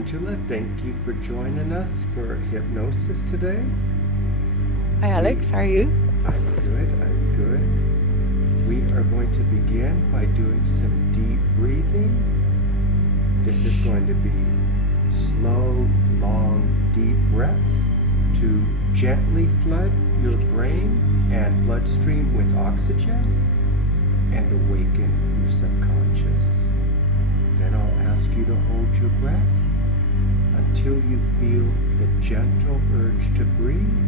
Angela. Thank you for joining us for Hypnosis today. Hi, Alex. How are you? I'm good. We are going to begin by doing some deep breathing. This is going to be slow, long, deep breaths to gently flood your brain and bloodstream with oxygen and awaken your subconscious. Then I'll ask you to hold your breath until you feel the gentle urge to breathe.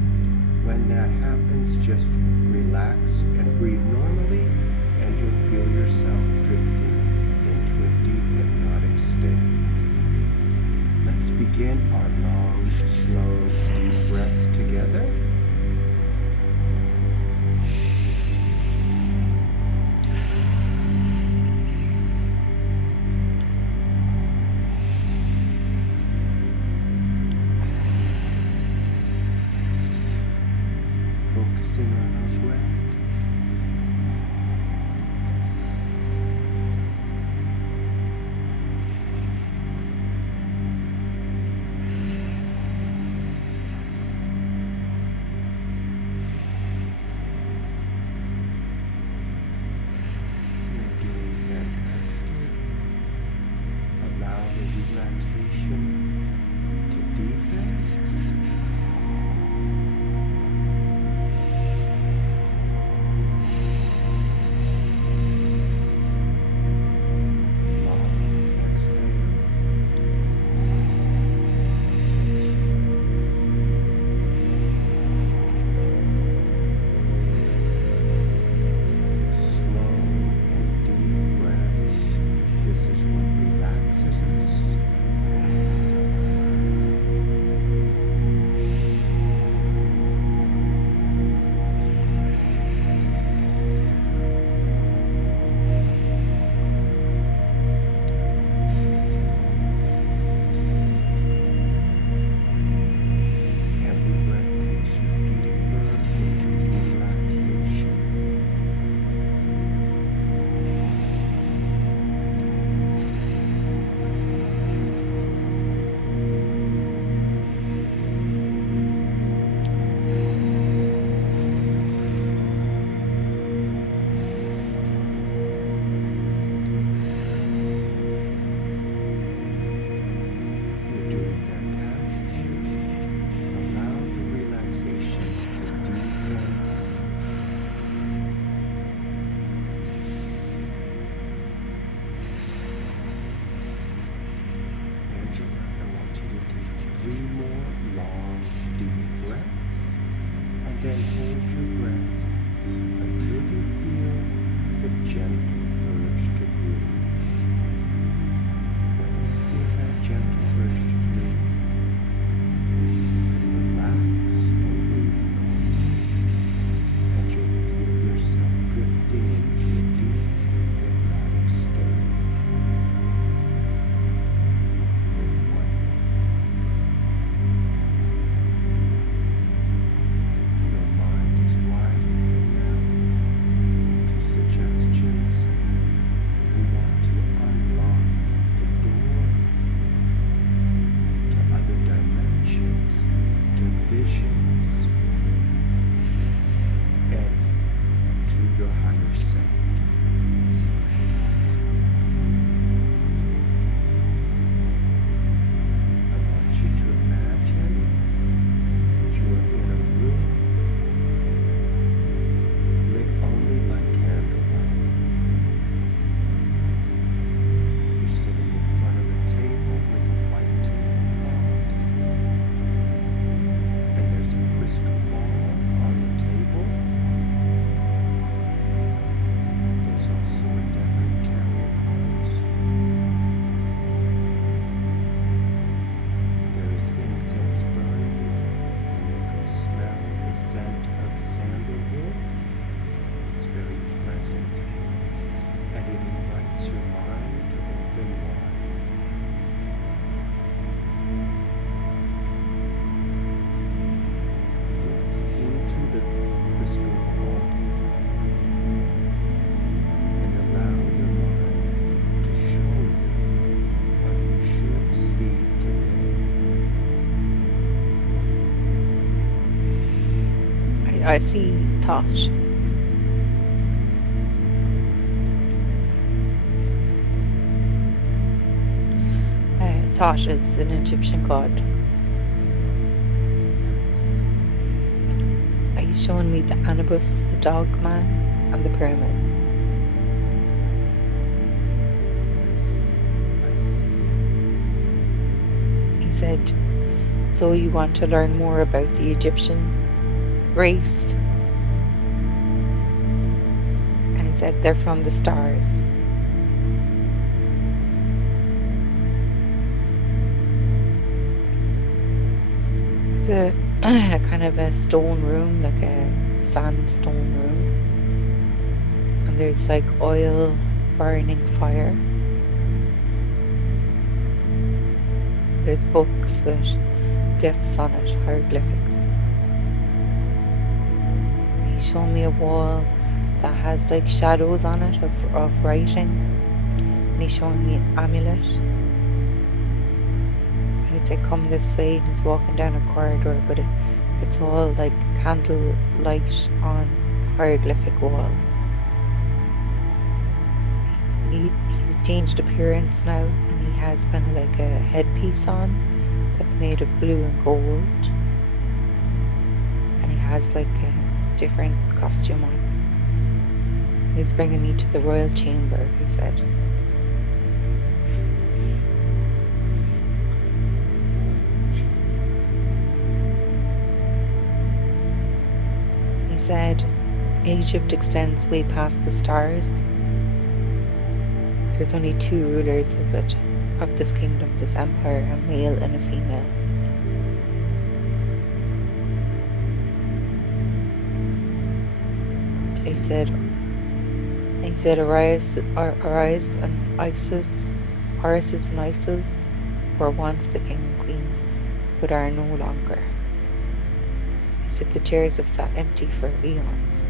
When that happens, just relax and breathe normally, and you'll feel yourself drifting into a deep hypnotic state. Let's begin our long, slow, deep breaths together. Focusing on our breath. You're doing fantastic. Allow the relaxation to deepen. Long exhale. Slow and deep breaths. This is what relaxes us. Every breath takes you deeper into relaxation. You're doing fantastic. Allow the relaxation to deepen. Angela, I want you to take 3 more long, deep breaths, and then hold your breath until you feel the gentle urge to breathe. When you feel that gentle urge to breathe, you can relax and breathe normally, and you'll feel yourself drifting into a deep hypnotic state. Your mind is wide I see Thoth. Thoth is an Egyptian god. He's showing me the Anubis, the dog man, and the pyramids. I see. He said, so you want to learn more about the Egyptian race? And he said, they're from the stars. There's a kind of a stone room, like a sandstone room. And there's like oil burning fire. There's books with glyphs on it, hieroglyphics. He's showing me a wall that has like shadows on it of writing. And he's showing me an amulet. And he said, come this way. And he's walking down a corridor, but it's all like candle light on hieroglyphic walls. He's changed appearance now, and he has kind of like a headpiece on that's made of blue and gold. And he has like a different costume on. And he's bringing me to the royal chamber, he said. He said, Egypt extends way past the stars. There's only 2 rulers of this kingdom, this empire, a male and a female. He said, Arise and Isis, Horus and Isis were once the king and queen, but are no longer. He said the chairs have sat empty for eons.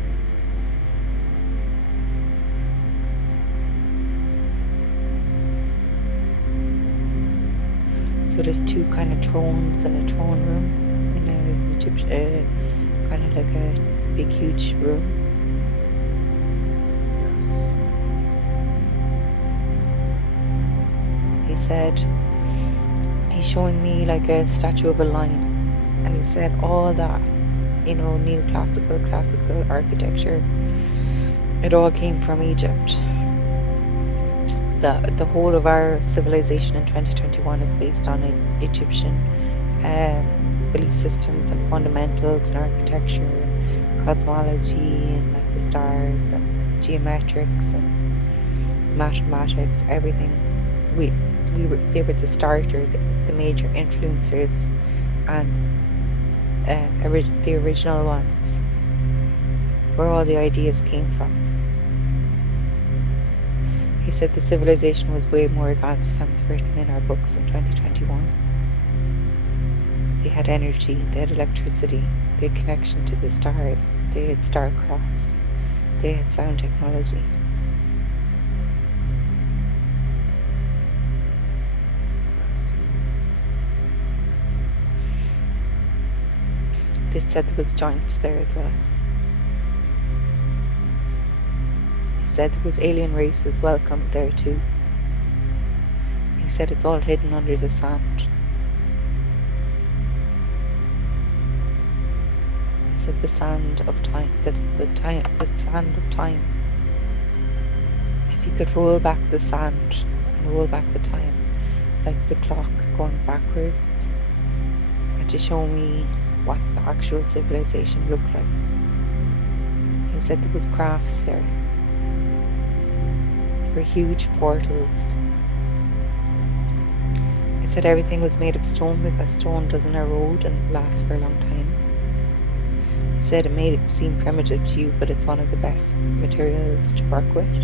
So there's 2 kind of thrones in a throne room in an Egyptian, kind of like a big huge room. He said, he's showing me like a statue of a lion, and he said all that, neoclassical, classical architecture, it all came from Egypt. The whole of our civilization in 2021 is based on Egyptian belief systems and fundamentals and architecture and cosmology and like the stars and geometrics and mathematics, everything. They were the starter, the major influencers, and the original ones, where all the ideas came from. He said the civilization was way more advanced than it's written in our books in 2021. They had energy, they had electricity, they had connection to the stars, they had starcrafts, they had sound technology. They said there was joints there as well. He said there was alien races welcome there too. He said it's all hidden under the sand. He said the sand of time, the sand of time. If you could roll back the sand and roll back the time, like the clock going backwards, and to show me what the actual civilization looked like. He said there was crafts there. There were huge portals. He said everything was made of stone because stone doesn't erode and last for a long time. He said it made it seem primitive to you, but it's one of the best materials to work with.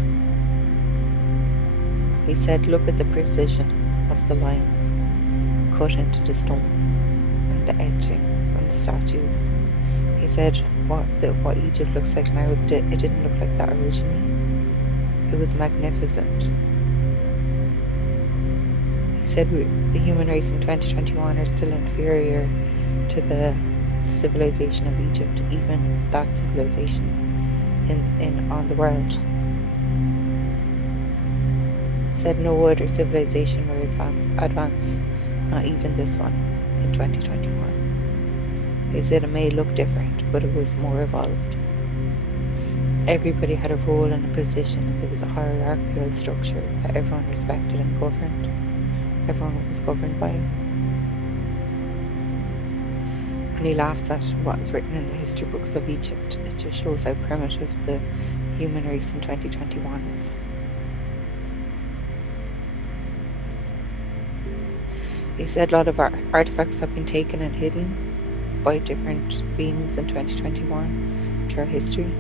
He said look at the precision of the lines cut into the stone and the etchings and the statues. He said what Egypt looks like now, it didn't look like that originally. It was magnificent. He said the human race in 2021 are still inferior to the the civilization of Egypt, even that civilization on the world. Said no other civilization were as advanced, not even this one in 2021. He said it may look different, but it was more evolved. Everybody had a role and a position, and there was a hierarchical structure that everyone respected and governed. Everyone was governed by. And he laughs at what is written in the history books of Egypt. It just shows how primitive the human race in 2021 is. He said a lot of artifacts have been taken and hidden by different beings in 2021 through our history.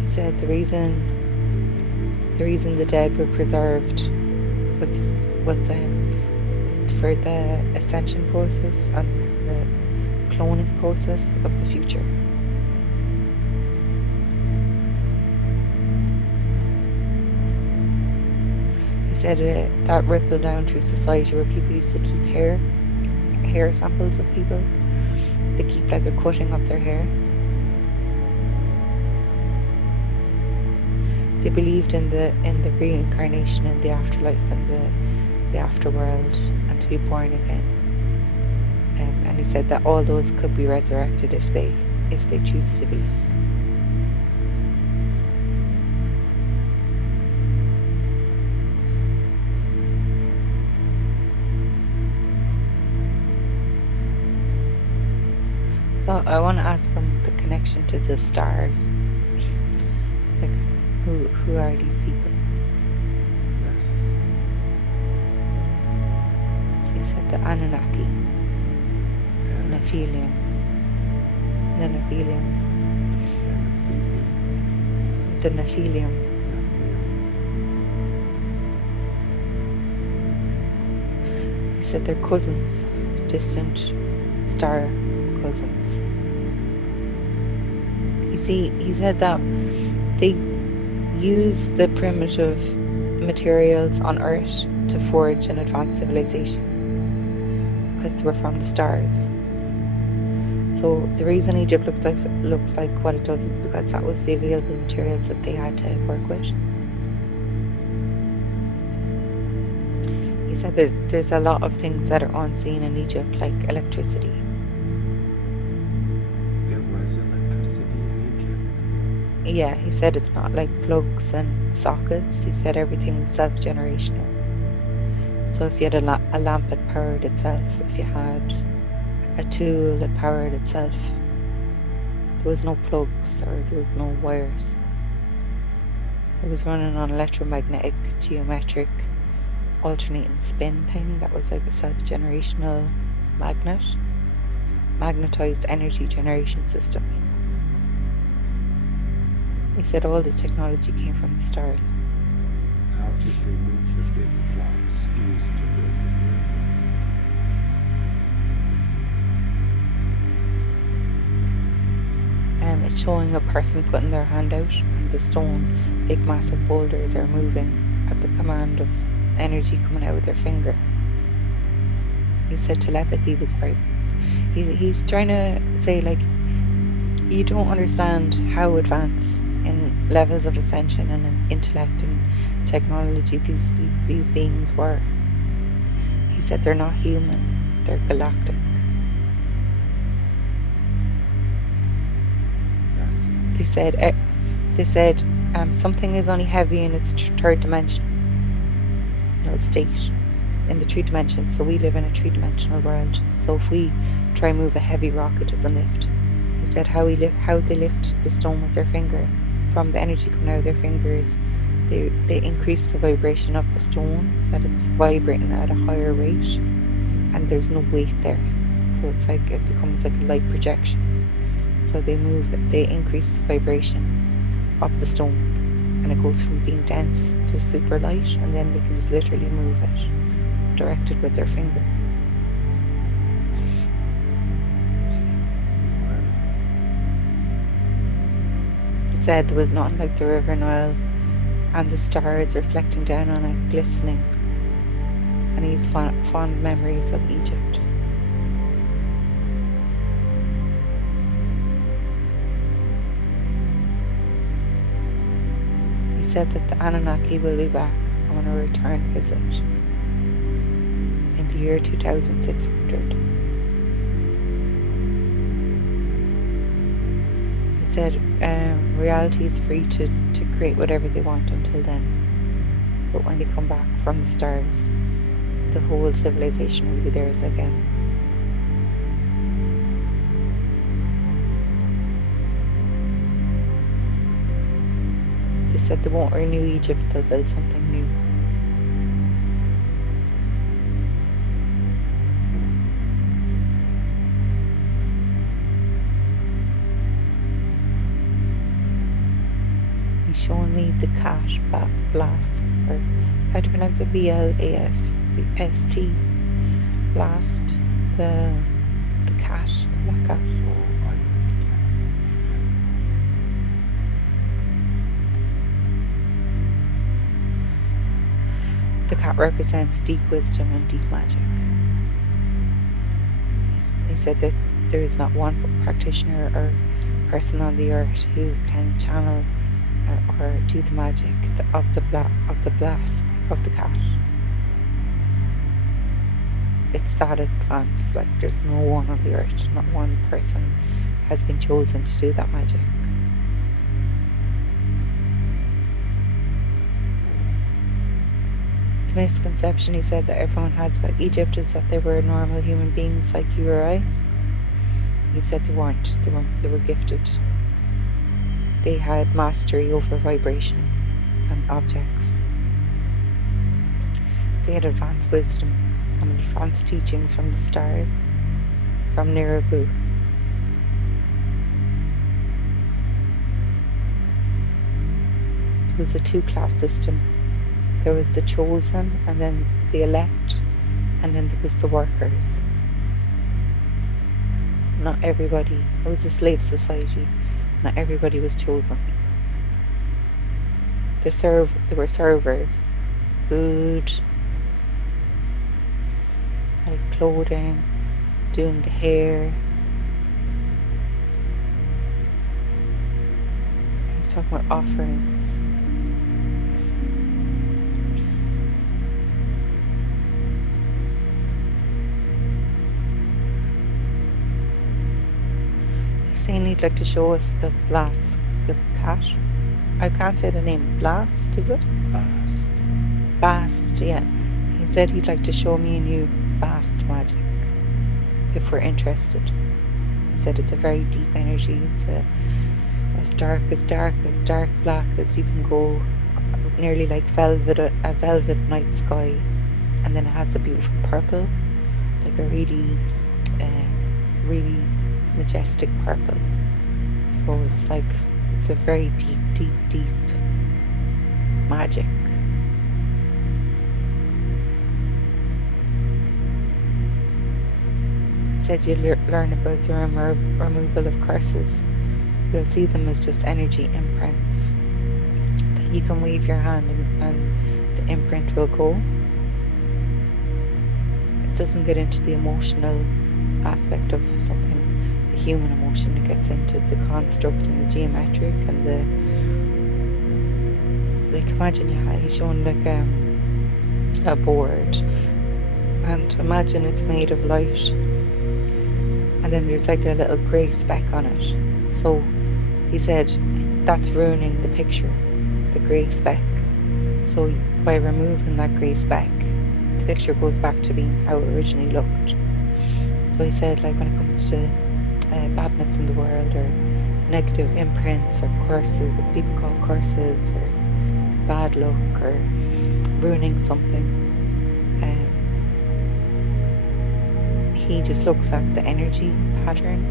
He said the reason the dead were preserved was for the ascension process and the cloning process of the future. He said that rippled down through society where people used to keep hair samples of people. They keep like a cutting of their hair. They believed in the reincarnation and the afterlife and the afterworld and to be born again. And he said that all those could be resurrected if they choose to be. So I want to ask him the connection to the stars. Like, who are these people? Yes. So he said the Anunnaki, the Nephilim, the Nephilim. He said they're cousins, distant star cousins. You see, he said that they use the primitive materials on Earth to forge an advanced civilization because they were from the stars. So the reason Egypt looks like what it does is because that was the available materials that they had to work with. He said there's a lot of things that are unseen in Egypt, like electricity. There was electricity in Egypt. Yeah, he said it's not like plugs and sockets. He said everything was self-generational. So if you had a lamp, it powered itself. If you had a tool, it powered itself. There was no plugs or there was no wires. It was running on electromagnetic, geometric, alternating spin thing that was like a self-generational magnet. Magnetized energy generation system. He said all this technology came from the stars. How did they move the big blocks used to build the pyramid? It's showing a person putting their hand out and the stone, big massive boulders are moving at the command of energy coming out of their finger. He said telepathy was right. He's trying to say, like, you don't understand how advanced in levels of ascension and in intellect and technology these beings were. He said they're not human, they're galactic. They said something is only heavy in its third dimensional state, in the 3 dimensions. So we live in a 3-dimensional world. So if we try and move a heavy rock, it doesn't lift. He said how they lift the stone with their finger, from the energy coming out of their fingers, they increase the vibration of the stone, that it's vibrating at a higher rate, and there's no weight there. So it's like it becomes like a light projection. So they increase the vibration of the stone, and it goes from being dense to super light, and then they can just literally move it, directed with their finger. He said there was nothing like the River Nile and the stars reflecting down on it, glistening. And he's fond memories of Egypt. He said that the Anunnaki will be back on a return visit in the year 2600. He said reality is free to create whatever they want until then. But when they come back from the stars, the whole civilization will be theirs again. They said they won't renew Egypt, they'll build something new. He's showing me the cat blast, or how to pronounce it, B-L-A-S-T, blast, the cat, the black cat. The cat represents deep wisdom and deep magic. He said that there is not one practitioner or person on the earth who can channel or do the magic of the blast of the cat. It's that advanced. Like, there's no one on the earth, not one person has been chosen to do that magic. The misconception, he said, that everyone has about Egypt is that they were normal human beings like you or I. He said they weren't. They were gifted. They had mastery over vibration and objects. They had advanced wisdom and advanced teachings from the stars, from Nirabu. It was a two-class system. There was the chosen, and then the elect, and then there was the workers. Not everybody. It was a slave society. Not everybody was chosen. There were servers, food, like clothing, doing the hair. He's talking about offerings. Saying he'd like to show us the blast, the cat. I can't say the name. Blast, is it? Bast, yeah. He said he'd like to show me and you Bast magic, if we're interested. He said it's a very deep energy. It's as dark black as you can go, nearly like a velvet night sky, and then it has a beautiful purple, like a really majestic purple. So it's a very deep magic. Said you'll learn about the removal of curses. You'll see them as just energy imprints that you can wave your hand and the imprint will go. It doesn't get into the emotional aspect of something, the human emotion. It gets into the construct and the geometric and the, like, imagine he's showing like a board, and imagine it's made of light, and then there's like a little grey speck on it. So he said that's ruining the picture, the grey speck. So by removing that grey speck, the picture goes back to being how it originally looked. So he said, like, when it comes to badness in the world, or negative imprints, or curses, as people call curses, or bad luck, or ruining something, he just looks at the energy pattern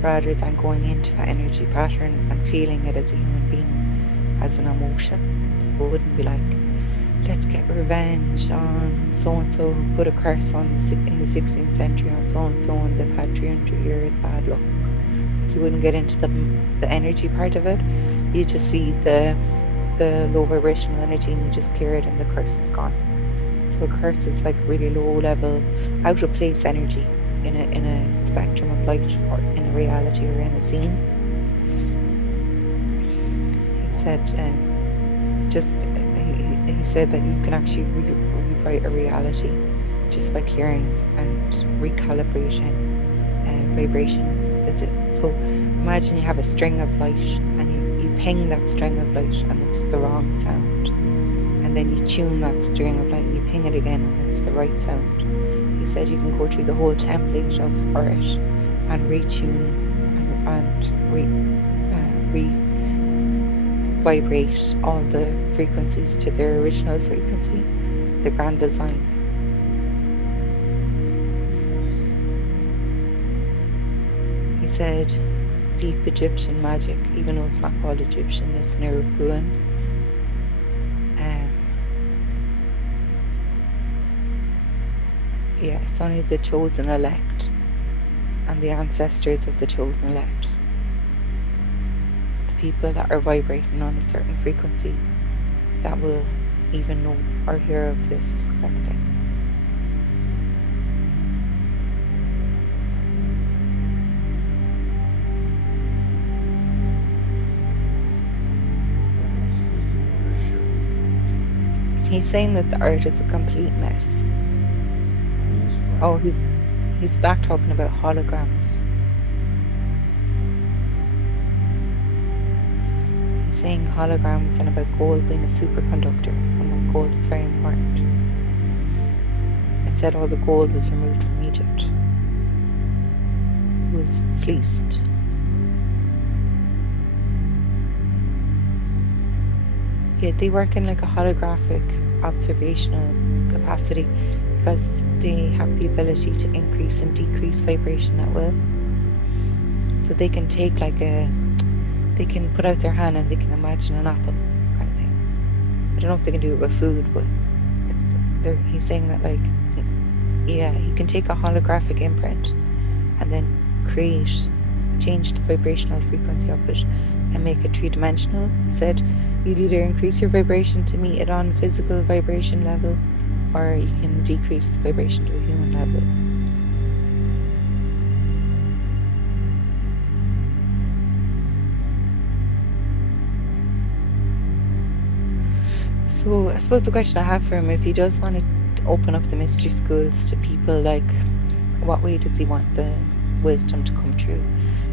rather than going into that energy pattern and feeling it as a human being, as an emotion. So it wouldn't be like, let's get revenge on so-and-so who put a curse on in the 16th century on so-and-so, and they've had 300 years bad luck. You wouldn't get into the energy part of it. You just see the the low vibrational energy and you just clear it and the curse is gone. So a curse is like really low level, out of place energy in a spectrum of light or in a reality or in a scene. He said he said that you can actually rewrite a reality just by clearing and recalibrating vibration. So imagine you have a string of light and you ping that string of light and it's the wrong sound, and then you tune that string of light and you ping it again and it's the right sound. He said you can go through the whole template of art and retune and vibrate all the frequencies to their original frequency, the grand design. He said deep Egyptian magic, even though it's not called Egyptian, it's Nehruan. Yeah, it's only the chosen elect and the ancestors of the chosen elect, the people that are vibrating on a certain frequency, that will even know or hear of this kind of thing. He's saying that the art is a complete mess. Oh, he's back talking about holograms. He's saying holograms and about gold being a superconductor, and when gold is very important. I said all the gold was removed from Egypt. It was fleeced. Yeah, they work in like a holographic observational capacity because they have the ability to increase and decrease vibration at will. So they can take they can put out their hand and they can imagine an apple kind of thing. I don't know if they can do it with food, but he's saying that yeah, he can take a holographic imprint and then change the vibrational frequency of it and make it three-dimensional. He said you'd either increase your vibration to meet it on physical vibration level, or you can decrease the vibration to a human level. So I suppose the question I have for him, if he does want to open up the mystery schools to people, like what way does he want the wisdom to come through?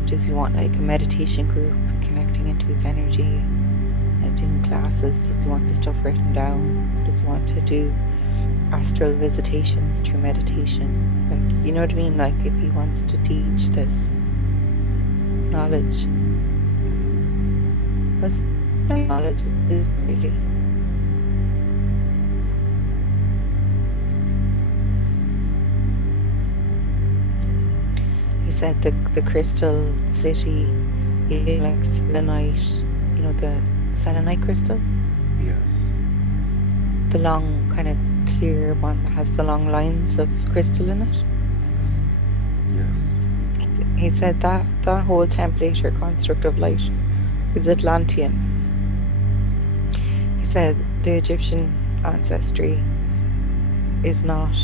Does he want like a meditation group connecting into his energy and doing classes? Does he want the stuff written down? Does he want to do astral visitations through meditation? Like, you know what I mean? Like if he wants to teach this knowledge. Because knowledge is really. He said the crystal city, like selenite, you know, the selenite crystal? Yes. The long, kind of clear one that has the long lines of crystal in it? Yes. He said that whole template or construct of light is Atlantean. He said the Egyptian ancestry is not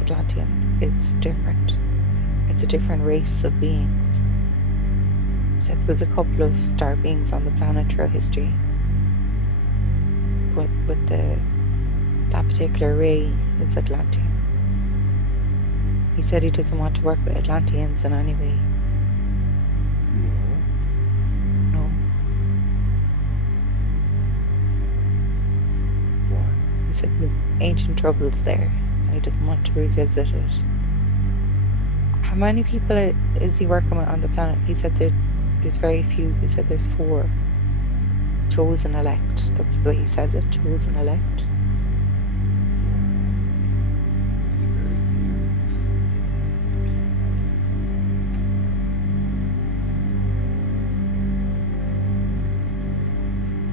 Atlantean, it's different. It's a different race of beings. He said there was a couple of star beings on the planet throughout history, but that particular ray is Atlantean. He said he doesn't want to work with Atlanteans in any way. No. Why? He said there's ancient troubles there and he doesn't want to revisit it. How many people is he working with on the planet? He said there's very few. He said there's 4. Chosen elect. That's the way he says it. Chosen elect.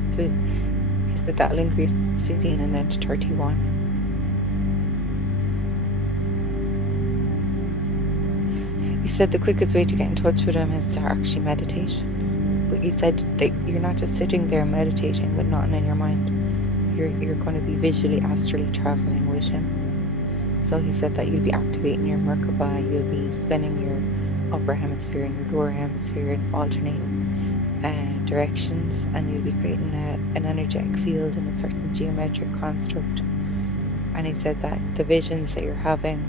So he said that'll increase to 16 and then to 31. He said the quickest way to get in touch with him is to actually meditate. But he said that you're not just sitting there meditating with nothing in your mind. You're going to be visually astrally traveling with him. So he said that you'll be activating your Merkaba, you'll be spinning your upper hemisphere and your lower hemisphere in alternating directions, and you'll be creating an energetic field in a certain geometric construct. And he said that the visions that you're having,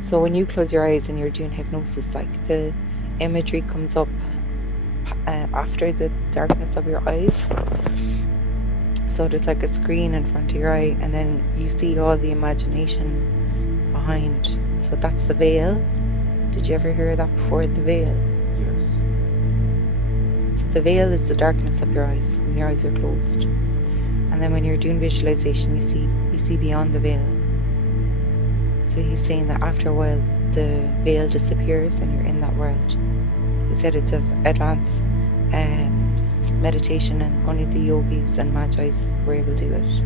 so when you close your eyes and you're doing hypnosis, like the imagery comes up after the darkness of your eyes. So there's like a screen in front of your eye, and then you see all the imagination behind. So that's the veil. Did you ever hear that before? The veil. Yes. So the veil is the darkness of your eyes when your eyes are closed. And then when you're doing visualization, you see beyond the veil. So he's saying that after a while, the veil disappears and you're in that world. He said it's of advanced meditation, and only the yogis and magis were able to do it.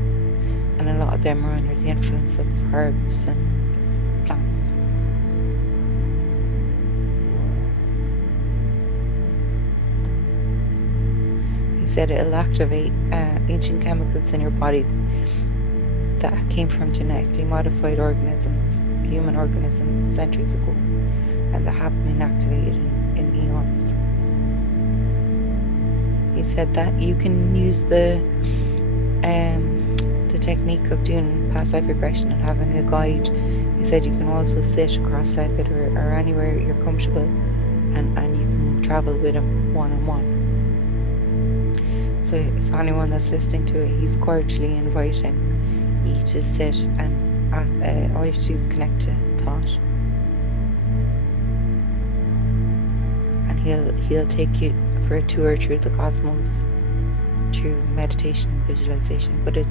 And a lot of them are under the influence of herbs and plants. He said it'll activate ancient chemicals in your body that came from genetically modified organisms, human organisms, centuries ago, and that haven't been activated in eons. He said that you can use the technique of doing past life regression and having a guide. He said you can also sit cross-legged or anywhere you're comfortable, and you can travel with him one-on-one. So anyone that's listening to it, he's cordially inviting you to sit and ask, all you have to do is connect to Thoth, and he'll take you for a tour through the cosmos, through meditation and visualization. But you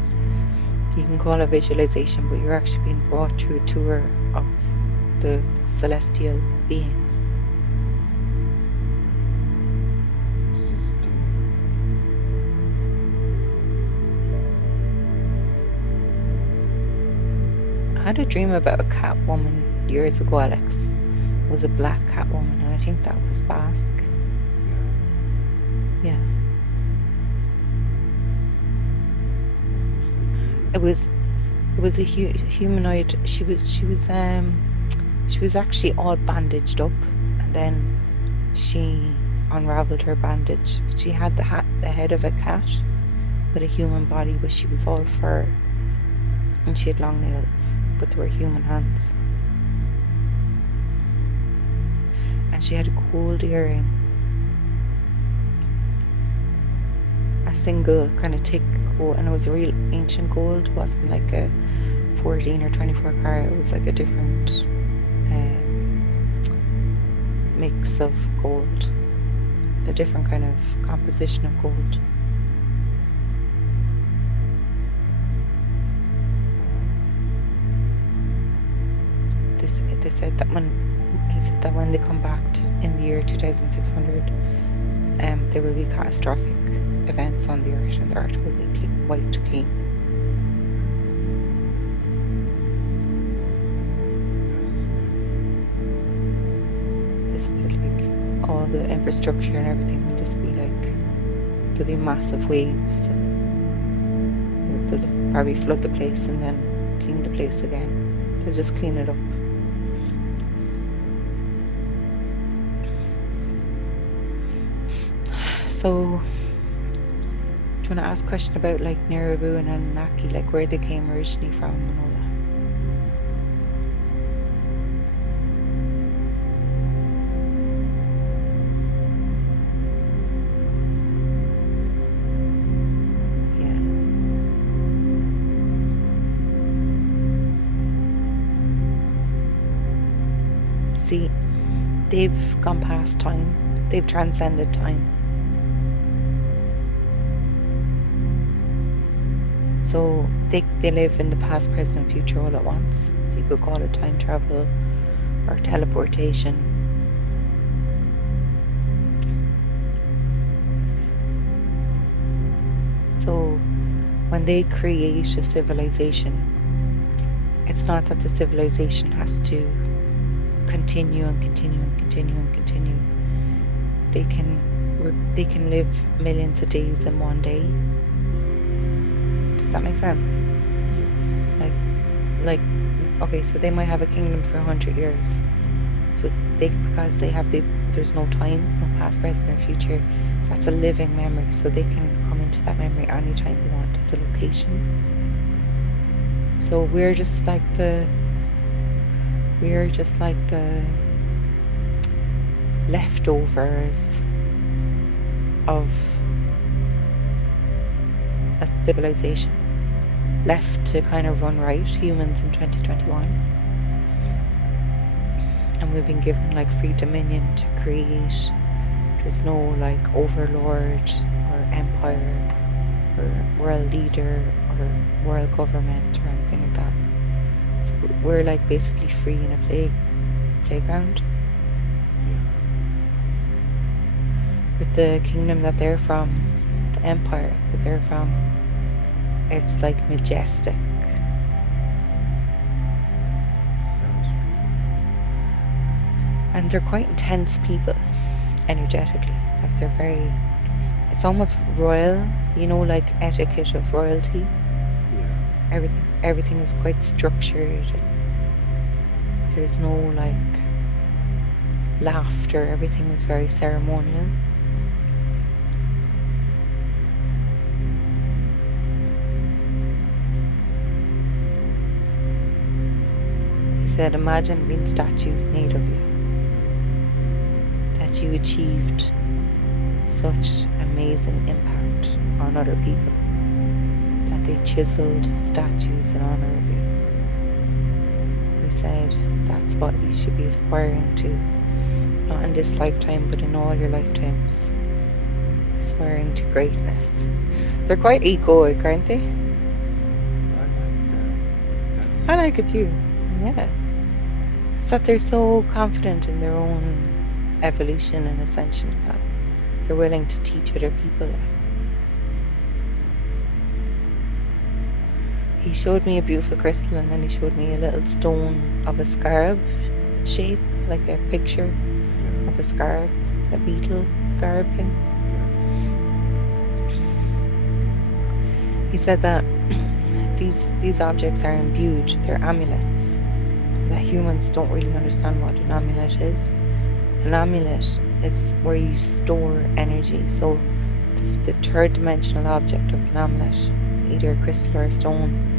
can call it visualization, but you're actually being brought through a tour of the celestial beings. This is deep. I had a dream about a cat woman years ago, Alex. It was a black cat woman, and I think that was Basque. Yeah. It was a humanoid. She was actually all bandaged up, and then she unraveled her bandage. But she had the head of a cat with a human body, but she was all fur, and she had long nails, but they were human hands. And she had a gold earring, a single kind of thick gold, and it was a real ancient gold. It wasn't like a 14 or 24 carat. It was like a different mix of gold, a different kind of composition of gold. They said that when they come back in the year 2600, there will be catastrophic events on the earth, and the earth will be wiped clean. This like all the infrastructure and everything will just be like, there'll be massive waves, and they'll probably flood the place and then clean the place again. They'll just clean it up. So, do you want to ask a question about like Neribu and Anunnaki, like where they came originally from and all that? Yeah. See, they've gone past time. They've transcended time. So they live in the past, present, and future all at once. So you could call it time travel or teleportation. So when they create a civilization, it's not that the civilization has to continue and continue and continue and continue. They can they can live millions of days in one day. Does that make sense? Yes. Like, okay, so they might have a kingdom for 100 years, but because there's no time, no past, present, or future. That's a living memory, so they can come into that memory anytime they want. It's a location. So we're just like the leftovers of a civilization left to kind of run right, humans in 2021. And we've been given like free dominion to create. There's no like overlord or empire or world leader or world government or anything like that. So we're like basically free in a playground. With the kingdom that they're from, the empire that they're from, it's like majestic. Sounds beautiful. And they're quite intense people, energetically. Like it's almost royal, like etiquette of royalty. Yeah. Everything is quite structured, and there's no like laughter. Everything is very ceremonial. He said, imagine being statues made of you, that you achieved such amazing impact on other people, that they chiseled statues in honor of you. He said that's what you should be aspiring to, not in this lifetime, but in all your lifetimes. Aspiring to greatness. They're quite egoic, aren't they? I like that. I like it too. Yeah. It's that they're so confident in their own evolution and ascension that they're willing to teach other people. He showed me a beautiful crystal, and then he showed me a little stone of a scarab shape, like a picture of a scarab, a beetle scarab thing. He said that these objects are imbued, they're amulets, that humans don't really understand what an amulet is. An amulet is where you store energy. So the third dimensional object of an amulet, either a crystal or a stone,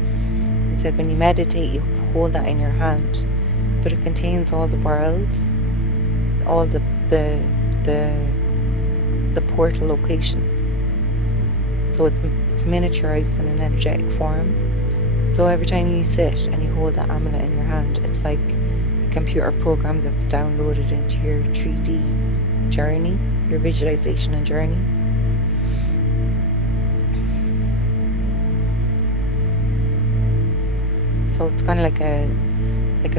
he said when you meditate, you hold that in your hand, but it contains all the worlds, all the portal locations. So it's miniaturized in an energetic form. So every time you sit and you hold that amulet in your hand, it's like a computer program that's downloaded into your 3D journey, your visualization and journey. So it's kind of like a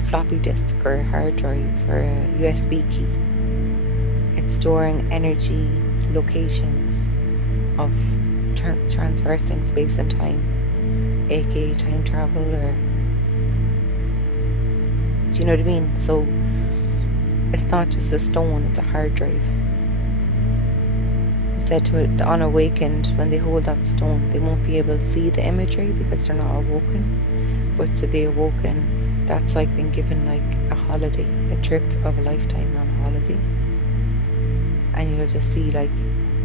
floppy disk or a hard drive or a USB key. It's storing energy, locations of transversing space and time, aka time travel, or do you know what I mean? So it's not just a stone, it's a hard drive. He said to the unawakened, when they hold that stone, they won't be able to see the imagery because they're not awoken. But to the awoken, that's like being given like a holiday, a trip of a lifetime on a holiday. And you'll just see like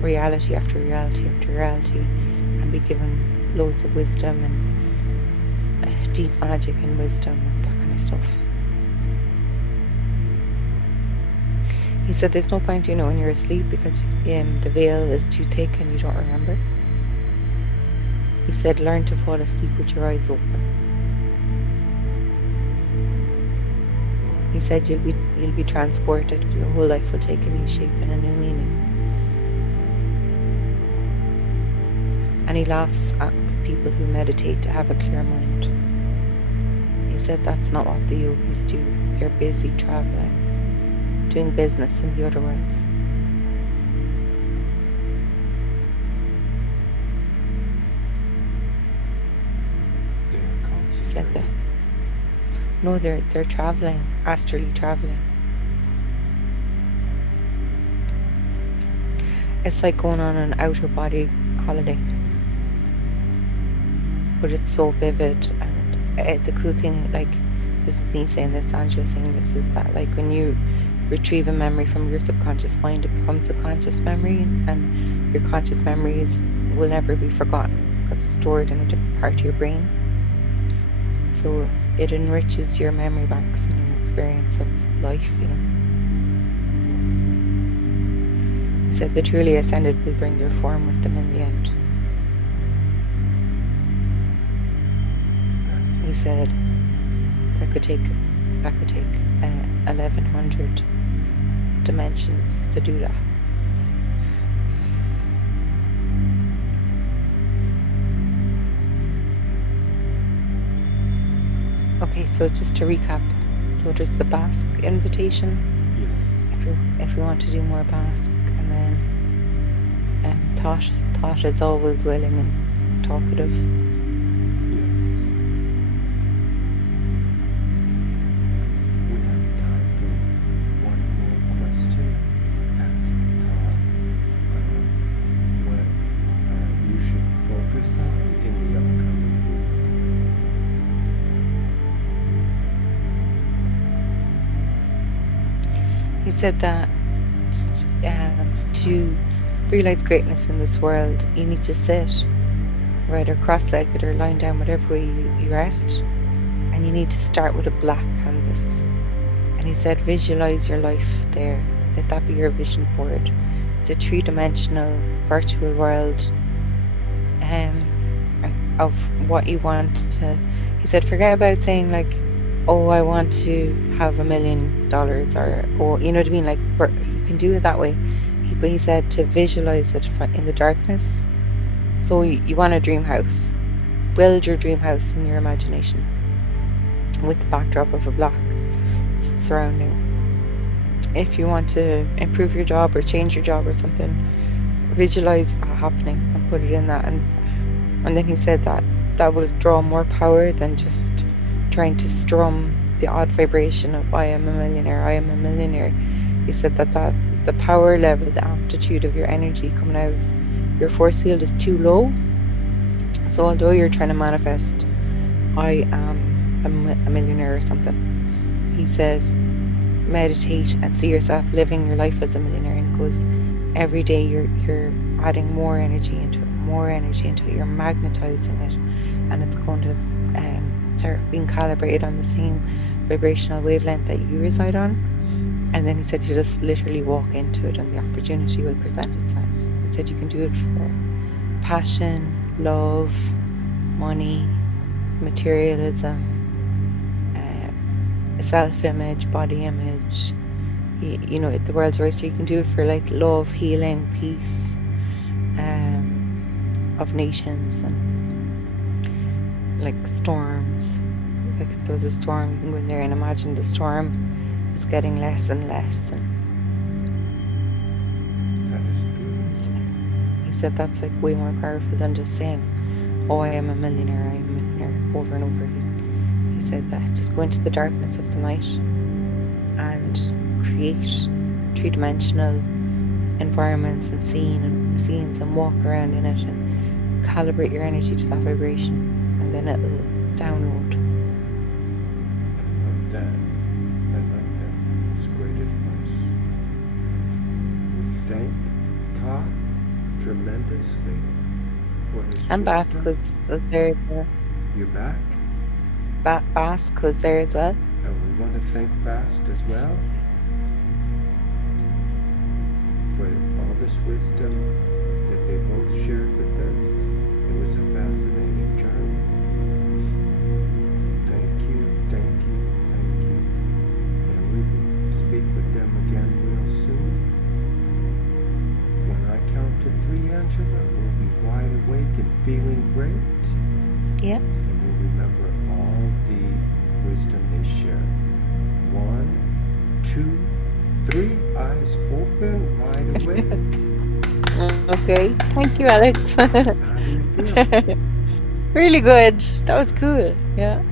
reality after reality after reality, and be given loads of wisdom and deep magic and wisdom and that kind of stuff. He said there's no point, when you're asleep, because the veil is too thick and you don't remember. He said learn to fall asleep with your eyes open. He said you'll be transported. Your whole life will take a new shape and a new meaning. And he laughs at people who meditate to have a clear mind. He said that's not what the yogis do. They're busy traveling, doing business in the other worlds. He said that. No, they're traveling, astrally traveling. It's like going on an outer body holiday, but it's so vivid. And the cool thing, like, this is me saying this, Angela saying this, is that like when you retrieve a memory from your subconscious mind, it becomes a conscious memory, and your conscious memories will never be forgotten because it's stored in a different part of your brain. So it enriches your memory banks and your experience of life, you know. He said the truly ascended will bring their form with them in the end. He said that could take 1100 dimensions to do that. Okay, so just to recap, so there's the Basque invitation. Yes. If we want to do more Basque, and then Thoth is always willing and talkative. Yes. We have time for one more question. Ask Thoth what you should focus on in the upcoming week. He said that to realize greatness in this world, you need to sit, whether cross-legged or lying down, whatever way you rest, and you need to start with a black canvas. And he said, visualize your life there. Let that be your vision board. It's a three-dimensional virtual world of what you want to. He said, forget about saying like, oh, I want to have $1 million, or you know what I mean? Like, you can do it that way. But he said to visualize it in the darkness. So you want a dream house. Build your dream house in your imagination with the backdrop of a block surrounding. If you want to improve your job or change your job or something, visualize that happening and put it in that. And then he said that will draw more power than just trying to strum the odd vibration of I am a millionaire, I am a millionaire. He said that the power level, the amplitude of your energy coming out of your force field is too low. So although you're trying to manifest I am a millionaire or something, he says meditate and see yourself living your life as a millionaire. And it goes, every day you're adding more energy into it, you're magnetizing it, and it's going to start being calibrated on the same vibrational wavelength that you reside on. And then he said you just literally walk into it and the opportunity will present itself. He said you can do it for passion, love, money, materialism, self-image, body image, you know, the world's oyster. You can do it for like love, healing, peace, of nations, and like storms. Like if there was a storm, you can go in there and imagine the storm is getting less and less. And That is beautiful. he said that's like way more powerful than just saying, oh, I am a millionaire, I am a millionaire, over and over. He said that just go into the darkness of the night and create three-dimensional environments and scenes and walk around in it and calibrate your energy to that vibration, and then it'll download. I love that. It's great advice. We thank Thoth tremendously for his And Basque wisdom. was there. You're back? Basque was there as well. And we want to thank Bast as well for all this wisdom that they both shared with us. It was a fascinating journey. Thank you. And we will speak with them again real soon. When I count to 3, Angela, we'll be wide awake and feeling great. Yeah. And we'll remember all the wisdom they shared. 1, 2, 3, eyes open, wide awake. Okay. Thank you, Alex. How do you feel? Really good. That was cool. Yeah.